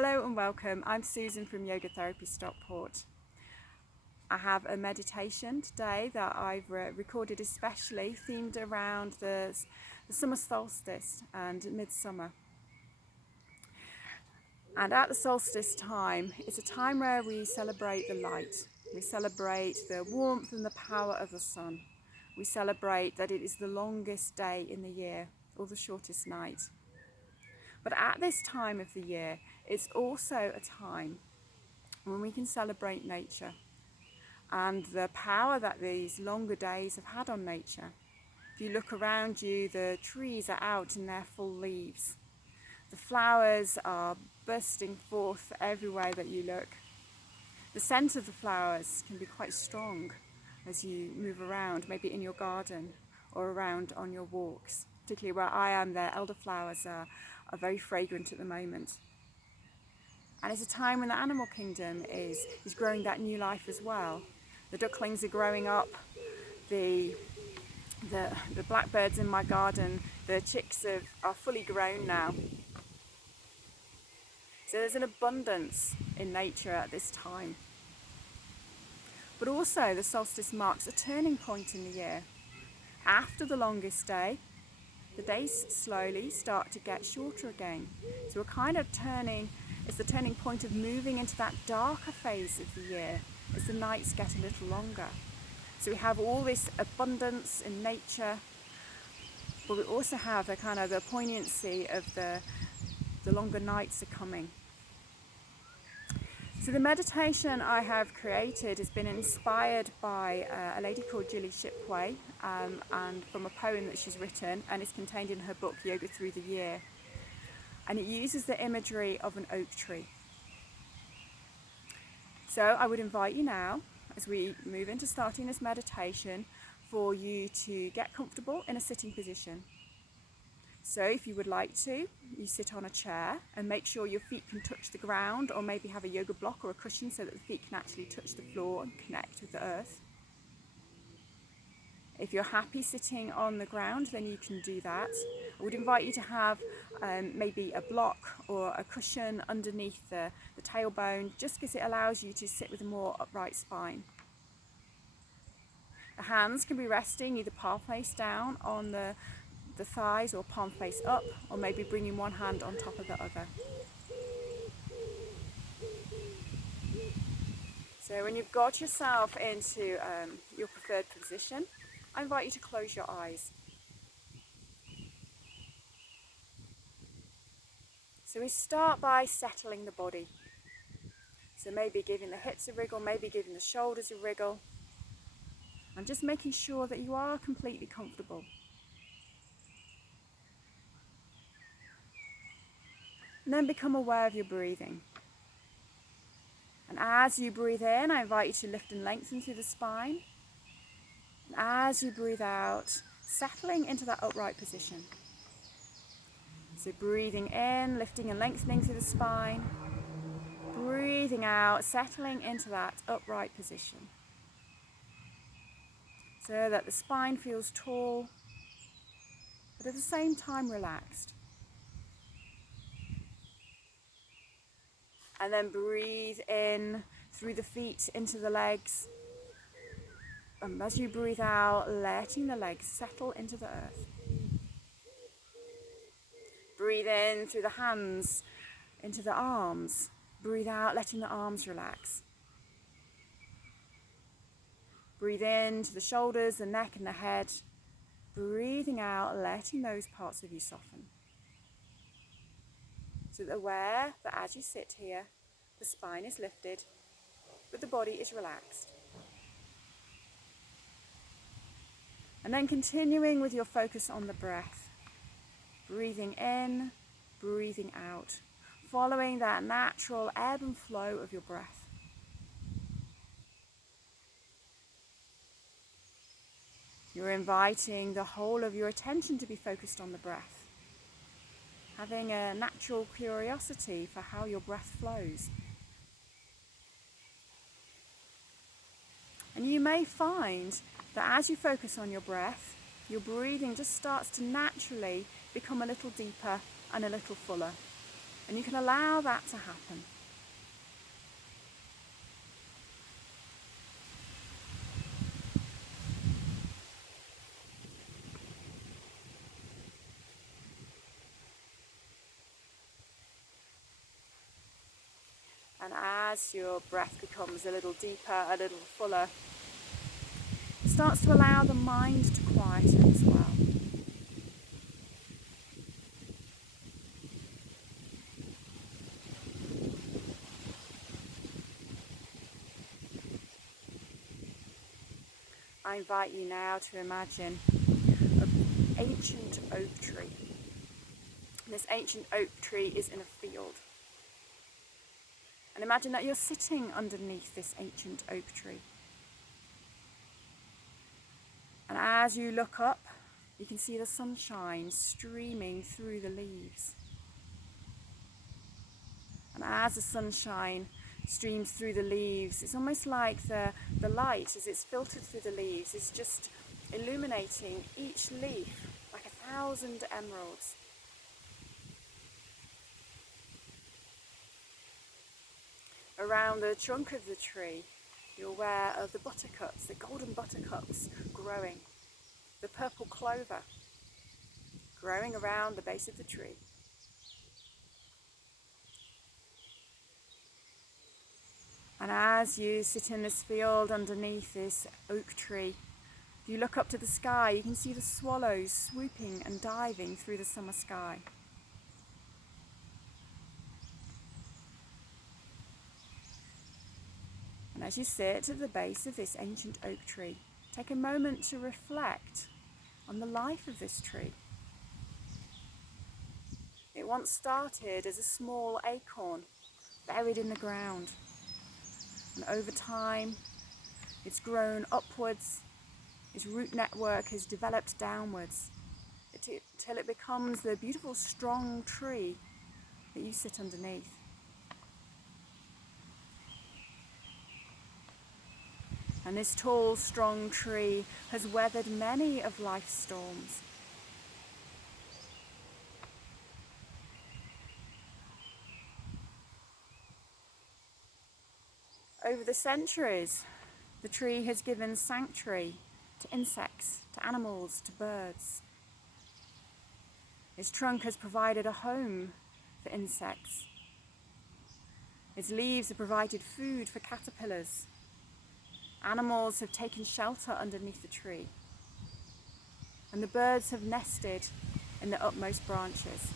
Hello and welcome. I'm Susan from Yoga Therapy Stockport. I have a meditation today that I've recorded especially themed around the summer solstice and midsummer. And at the solstice time, it's a time where we celebrate the light. We celebrate the warmth and the power of the sun. We celebrate that it is the longest day in the year or the shortest night. But at this time of the year, it's also a time when we can celebrate nature and the power that these longer days have had on nature. If you look around you, the trees are out in their full leaves. The flowers are bursting forth everywhere that you look. The scent of the flowers can be quite strong as you move around, maybe in your garden or around on your walks. Particularly where I am, the elderflowers are very fragrant at the moment. And it's a time when the animal kingdom is growing that new life as well. The ducklings are growing up, the blackbirds in my garden, the chicks are fully grown now. So there's an abundance in nature at this time. But also the solstice marks a turning point in the year. After the longest day, the days slowly start to get shorter again. So we're kind of it's the turning point of moving into that darker phase of the year as the nights get a little longer. So we have all this abundance in nature, but we also have the poignancy of the longer nights are coming. So the meditation I have created has been inspired by a lady called Julie Shipway and from a poem that she's written, and it's contained in her book Yoga Through the Year. And it uses the imagery of an oak tree. So I would invite you now, as we move into starting this meditation, for you to get comfortable in a sitting position. So if you would like to, you sit on a chair and make sure your feet can touch the ground, or maybe have a yoga block or a cushion so that the feet can actually touch the floor and connect with the earth. If you're happy sitting on the ground, then you can do that. I would invite you to have maybe a block or a cushion underneath the tailbone, just because it allows you to sit with a more upright spine. The hands can be resting either palm face down on the thighs or palm face up, or maybe bringing one hand on top of the other. So when you've got yourself into your preferred position, I invite you to close your eyes. So we start by settling the body. So maybe giving the hips a wriggle, maybe giving the shoulders a wriggle, and just making sure that you are completely comfortable. And then become aware of your breathing. And as you breathe in, I invite you to lift and lengthen through the spine. And as you breathe out, settling into that upright position. So breathing in, lifting and lengthening through the spine. Breathing out, settling into that upright position. So that the spine feels tall, but at the same time relaxed. And then breathe in through the feet into the legs. And as you breathe out, letting the legs settle into the earth. Breathe in through the hands into the arms. Breathe out, letting the arms relax. Breathe in to the shoulders, the neck and the head. Breathing out, letting those parts of you soften. So aware that as you sit here, the spine is lifted, but the body is relaxed. And then continuing with your focus on the breath. Breathing in, breathing out, following that natural ebb and flow of your breath. You're inviting the whole of your attention to be focused on the breath, having a natural curiosity for how your breath flows. And you may find that as you focus on your breath, your breathing just starts to naturally become a little deeper and a little fuller. And you can allow that to happen. And as your breath becomes a little deeper, a little fuller, it starts to allow the mind to quieten as well. I invite you now to imagine an ancient oak tree. This ancient oak tree is in a field. And imagine that you're sitting underneath this ancient oak tree. And as you look up, you can see the sunshine streaming through the leaves. And as the sunshine streams through the leaves, it's almost like the light, as it's filtered through the leaves, is just illuminating each leaf like 1,000 emeralds. Around the trunk of the tree, you're aware of the buttercups, the golden buttercups growing, the purple clover growing around the base of the tree. And as you sit in this field underneath this oak tree, if you look up to the sky, you can see the swallows swooping and diving through the summer sky. And as you sit at the base of this ancient oak tree, take a moment to reflect on the life of this tree. It once started as a small acorn buried in the ground. And over time, it's grown upwards, its root network has developed downwards, until it becomes the beautiful strong tree that you sit underneath. And this tall, strong tree has weathered many of life's storms. Over the centuries, the tree has given sanctuary to insects, to animals, to birds. Its trunk has provided a home for insects. Its leaves have provided food for caterpillars. Animals have taken shelter underneath the tree. And the birds have nested in the utmost branches.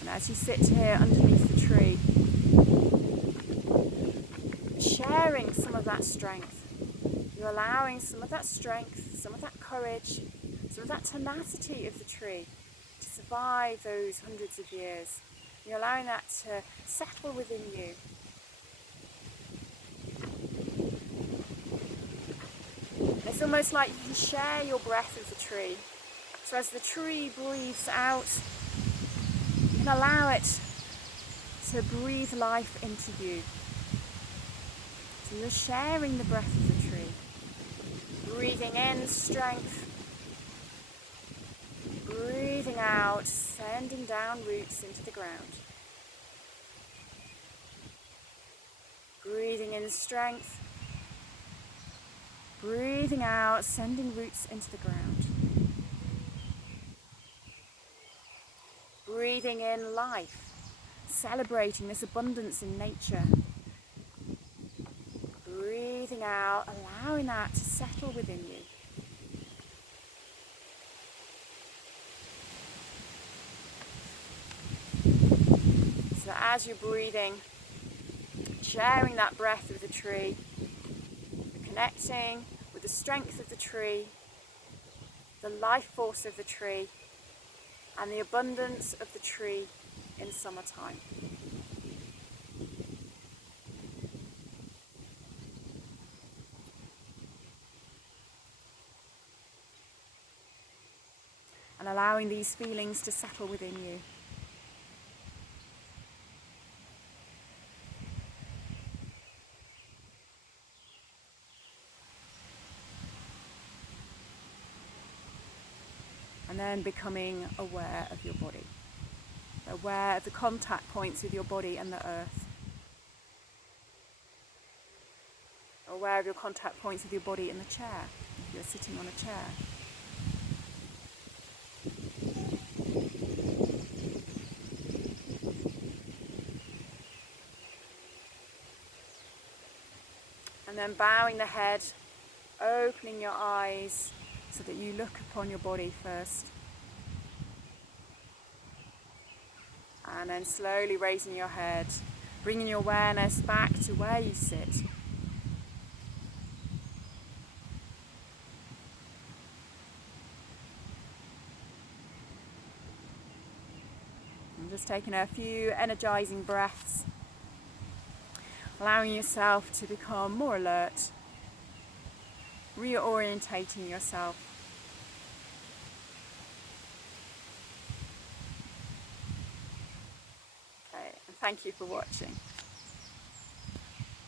And as you sit here underneath the tree, sharing some of that strength, you're allowing some of that strength, some of that courage, some of that tenacity of the tree to survive those hundreds of years. You're allowing that to settle within you. It's almost like you can share your breath with the tree. So as the tree breathes out, you can allow it to breathe life into you. So you're sharing the breath of the tree. Breathing in strength. Breathing out, sending down roots into the ground. Breathing in strength. Breathing out, sending roots into the ground. Breathing in life, celebrating this abundance in nature. Breathing out, allowing that to settle within you. So that as you're breathing, sharing that breath with the tree, connecting with the strength of the tree, the life force of the tree, and the abundance of the tree in summertime. And allowing these feelings to settle within you. then becoming aware of your body, aware of the contact points with your body and the earth, aware of your contact points with your body in the chair, if you're sitting on a chair. And then bowing the head, opening your eyes so that you look upon your body first. And then slowly raising your head, bringing your awareness back to where you sit. And just taking a few energizing breaths, allowing yourself to become more alert, reorientating yourself. Okay, and thank you for watching.